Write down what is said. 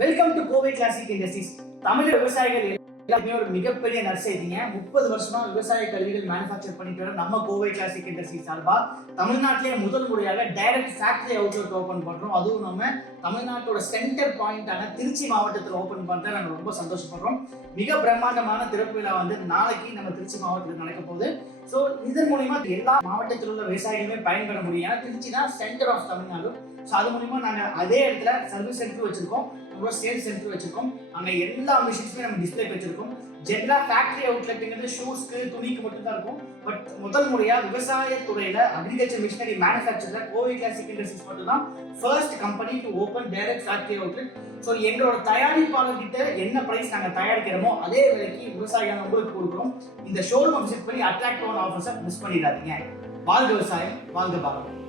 Welcome to Kovai Classic industries. Tamil விவசாயிகள் எல்லாருமே ஒரு மிகப்பெரிய நற்செய்திங்க. 30 வருஷமா விவசாய கருவிகள் மேனுஃபேக்சர் பண்ணிட்டு வர நம்ம கோவை கிளாசிக் இண்டஸ்ட்ரீஸ் சார்பா தமிழ்நாட்டிலேயே முதல் முறையாக டைரக்ட் ஃபேக்டரி அவுட்லெட் ஓபன் பண்றோம். அதுவும் நம்ம தமிழ்நாட்டோட சென்டர் பாயிண்டான திருச்சி மாவட்டத்தில் ஓபன் பண்றது நாங்கள் ரொம்ப சந்தோஷப்படுறோம். மிக பிரம்மாண்டமான திறப்பு விழா வந்து நாளைக்கு நம்ம திருச்சி மாவட்டத்தில் நடக்க போகுது. ஸோ இதன் மூலியமா எல்லா மாவட்டத்தில் உள்ள விவசாயிகளுமே பயன்பெற முடியும். ஏன்னா திருச்சி தான் சென்டர் ஆஃப் தமிழ்நாடு. ஸோ அது மூலியமா நாங்கள் அதே இடத்துல சர்வீஸ் சென்டர் வச்சிருக்கோம், சேல்ஸ் சென்டர் வச்சிருக்கோம். அங்க எல்லா மிஷின்ஸுமே நம்ம டிஸ்பிளே வச்சிருக்கோம். ஜெனரலா ஃபேக்டரி அவுட்லெட்ங்கிறது ஷூஸ்க்கு துணிக்கு மட்டும் தான் இருக்கும். பட் முதல் முறையா விவசாயத்துறையில அக்ரிகல்ச்சர் மிஷினரி மேனுஃபேக்சர்ல கோவை கிளாசிக் இண்டஸ்ட்ரீஸ் மட்டும் தான் first company to open direct factory outlet. So எங்களோட தயாரிப்பாளர்கிட்ட என்ன பிரைஸ் நாங்கள் தயாரிக்கிறோமோ அதே விலைக்கு விவசாயிகள் உங்களுக்கு கொடுக்குறோம். இந்த ஷோரூம் விசிட் பண்ணி அட்ராக்டிவான ஆஃபர்ஸை மிஸ் பண்ணிடாதீங்க. வாழ்க விவசாயம், வாழ்க பாரதம்.